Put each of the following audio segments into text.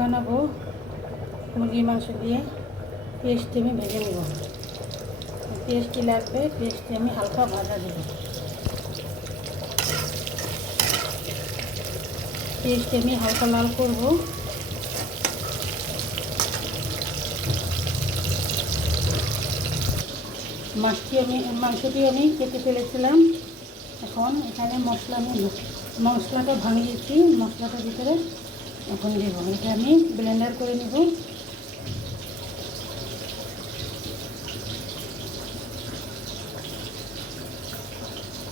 বানাবো মুরগির মাংস দিয়ে। পেস্টটি আমি ভেজে নেব। পেস্টটি লাগবে, পেস্টটি আমি হালকা ভাজা দেব। পেস্টটি আমি হালকা লাল করব। মাংসটি আমি কেটে ফেলেছিলাম। এখন এখানে মশলাটা ভাঙিয়েছি, মশলাটার ভিতরে এখন দেব। এটা আমি ব্লেন্ডার করে নেব।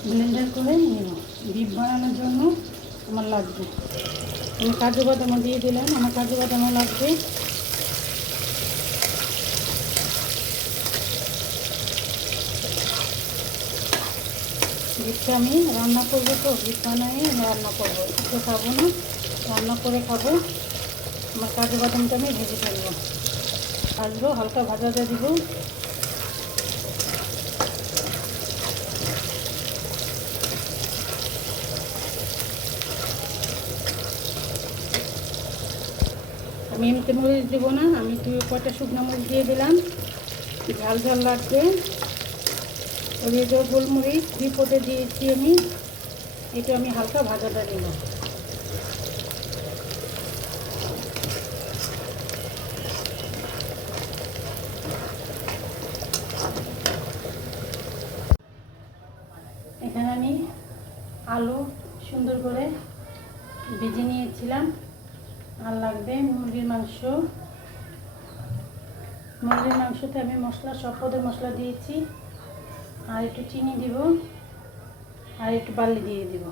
ব্লেন্ডার করে নেব। বিফ বানানোর জন্য আমার লাগবে, আমি কাজু বাদামও দিয়ে দিলাম, আমার কাজু বাদামও লাগবে। বিফটা আমি রান্না করবো, তো বিফ বানাই আমি রান্না করবো, একটু খাবো না, রান্না করে খাবো। আমার কাজু বাদামটা আমি ভেজে ফেলবো, ভাজবো, হালকা ভাজাতে দিব। আমি এমনি মরিচ দেবো না, আমি কয়টা শুকনো মরিচ দিয়ে দিলাম, ঝাল ঝাল লাগবে। গোলমরিচ বিপদে দিয়েছি আমি, এটা আমি হালকা ভাজাটা দেব। এখানে আমি আলু সুন্দর করে ভেজে নিয়েছিলাম। আর লাগবে মুরগির মাংসতে আমি সব পদের মশলা দিয়েছি। আর একটু চিনি দিব, আর একটু বার্লি দিয়ে দিব।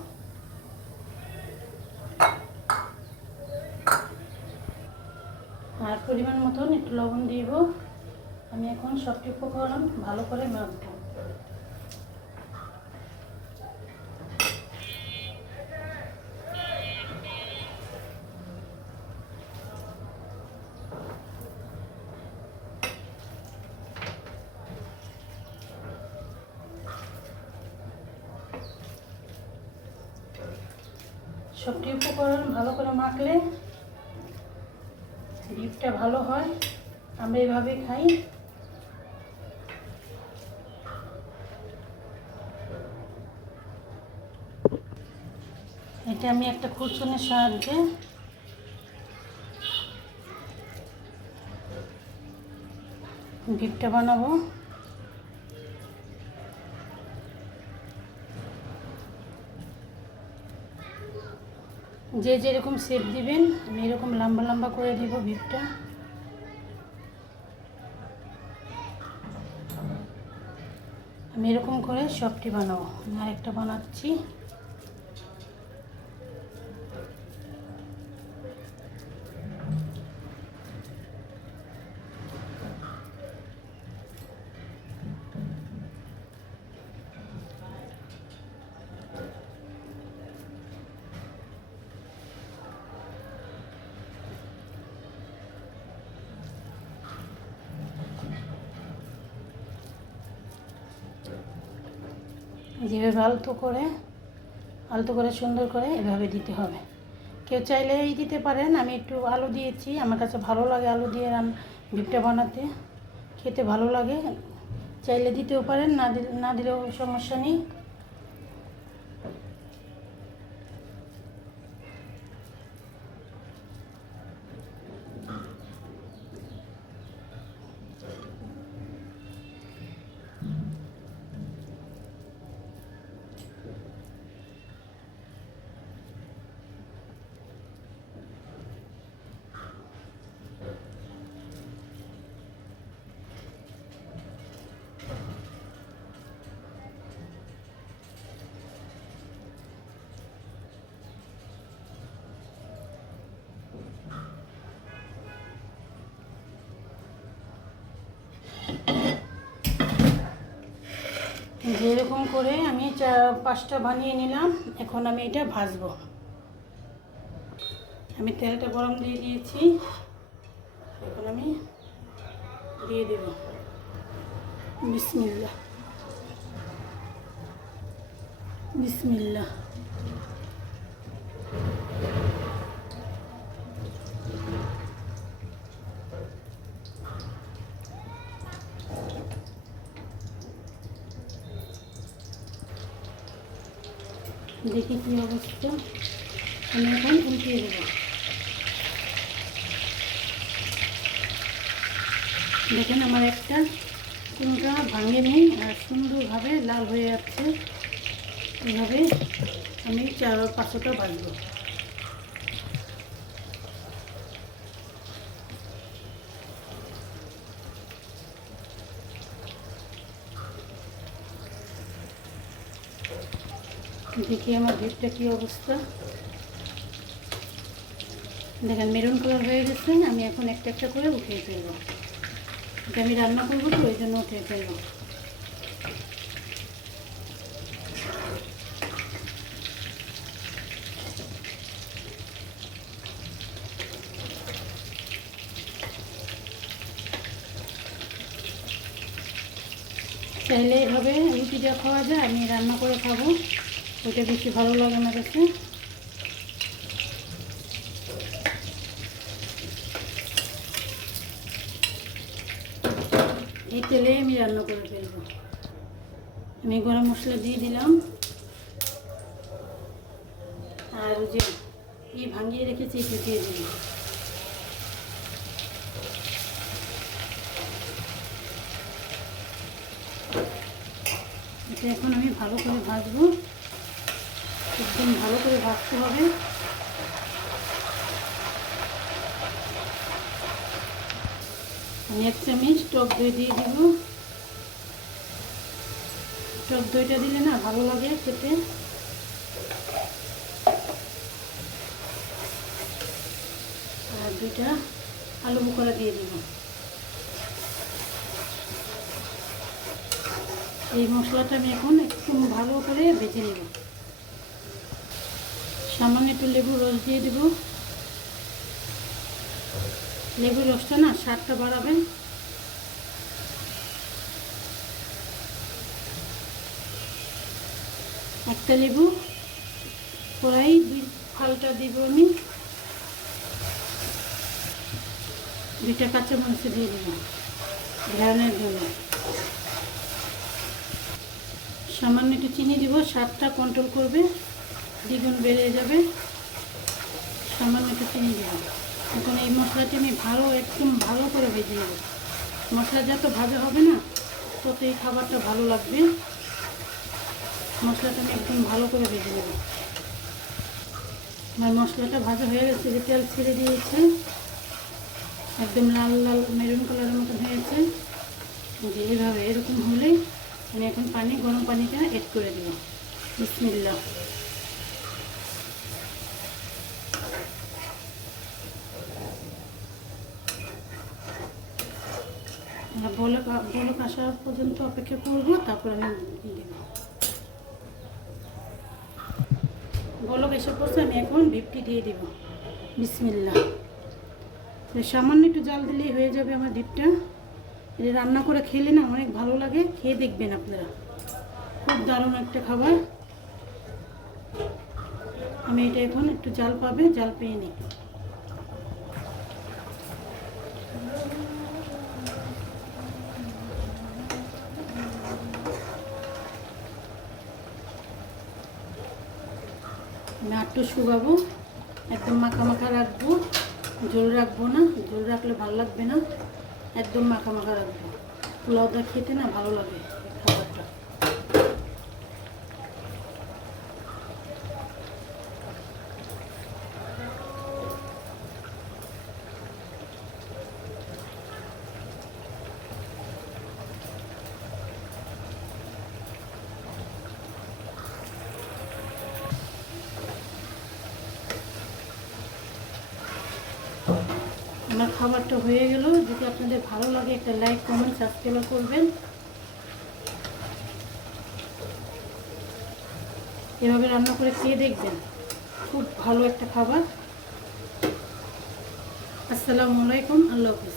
আর পরিমাণ মতন একটু লবণ দিব। আমি এখন সবটি উপকরণ ভালো করে মাখবো। সবটি উপকরণ ভালো করে মাখলে বিফটা ভালো হয়। আমরা এভাবে খাই। এটা আমি একটা খুরচুনের সাহায্যে বিফটা বানাবো। যে যেরকম শেপ দিবেন, আমি এরকম লম্বা লম্বা করে দিব বিফটা। আমি এরকম করে সবটি বানাবো। আমি আরেকটা বানাচ্ছি। যেভাবে আলতো করে সুন্দর করে এভাবে দিতে হবে। কেউ চাইলে দিতে পারেন, আমি একটু আলু দিয়েছি, আমার কাছে ভালো লাগে আলু দিয়ে বিফটা বানাতে, খেতে ভালো লাগে। চাইলে দিতেও পারেন, না দিলেও সমস্যা নেই। যেরকম করে আমি 4-5টা বানিয়ে নিলাম। এখন আমি এটা ভাজবো। আমি তেলটা গরম দিয়ে দিয়েছি, এখন আমি দিয়ে দেব। বিসমিল্লাহ বিসমিল্লাহ। দেখি কী অবস্থা। আমি এখন উল্টিয়ে দেবো। দেখেন আমার একটা কোনোটা ভাঙে নেই আর সুন্দরভাবে লাল হয়ে যাচ্ছে। এভাবে আমি 4-5টা ভাজবো। দেখি আমার ভিতটা কী অবস্থা। দেখেন মেরুন কালার হয়ে গেছে। আমি এখন একটা একটা করে উঠিয়ে ফেলবো। এটা আমি রান্না করবো তো ওই জন্য উঠিয়ে ফেলবো। চাইলে এভাবে রুটি দিয়ে খাওয়া যায়, আমি রান্না করে খাবো, ওইটা বেশি ভালো লাগে আমার কাছে। এই তেলে আমি রান্না করে ফেলবো। আমি গরম মশলা দিয়ে দিলাম, আর যে ভাঙিয়ে রেখেছি এটা দিয়ে দিলাম। এটা এখন আমি ভালো করে ভাজবো, একদম ভালো করে ভাজতে হবে। আমি 1 চামচ টক দই দিয়ে দিব। টক দইটা দিলে না ভালো লাগে খেতে। আর 2টা আলু বোখরা দিয়ে দিব। এই মশলাটা আমি এখন একটু ভালো করে ভেজে নেব। সামান্য একটু লেবুর রস দিয়ে দেব। লেবুর রসটা না স্বাদটা বাড়াবে। একটা লেবু প্রায় 2 ফালটা দিব আমি। 2টা কাঁচামরিচ দিয়ে দেব ঘ্রাণের জন্য। সামান্য একটু চিনি দিব, স্বাদটা কন্ট্রোল করবে, দ্বিগুণ বেড়ে যাবে। সামান্য একটু চিনি দেব। এখন এই মশলাটি আমি একদম ভালো করে ভেজে নেব। মশলা যত ভাজা হবে না তত এই খাবারটা ভালো লাগবে। মশলাটা আমি একদম ভালো করে ভেজে নেব। আমার মশলাটা ভাজা হয়ে গেছে, যে তেল ছেড়ে দিয়েছে, একদম লাল লাল মেরুন কালারের মতন হয়েছে। যে এইভাবে এরকম হলেই আমি এখন গরম পানিটা এড করে দেব। বিসমিল্লাহ। বলক আসা পর্যন্ত অপেক্ষা করবো, তারপর আমি দিয়ে দেব। বলক এসে পড়ছে, আমি এখন ডিপটি দিয়ে দেব। বিসমিল্লাহ। সামান্য একটু জাল দিলেই হয়ে যাবে আমার ডিপটা। এটা রান্না করে খেলে না অনেক ভালো লাগে, খেয়ে দেখবেন আপনারা, খুব দারুণ একটা খাবার। আমি এটা এখন একটু জাল পাবে, জাল পেয়ে নিই। আমি একটু শুকাবো, একদম মাখা মাখা রাখবো, ঝোল রাখবো না। ঝোল রাখলে ভালো লাগবে না, একদম মাখা মাখা রাখবো। পোলাওটা খেতে না ভালো লাগে এই খাবারটা। আমার খাবারটা হয়ে গেল। যদি আপনাদের ভালো লাগে একটা লাইক, কমেন্ট, সাবস্ক্রাইব করবেন। এভাবে রান্না করে খেয়ে দেখবেন, খুব ভালো একটা খাবার। আসসালামু আলাইকুম, আল্লাহ হাফেজ।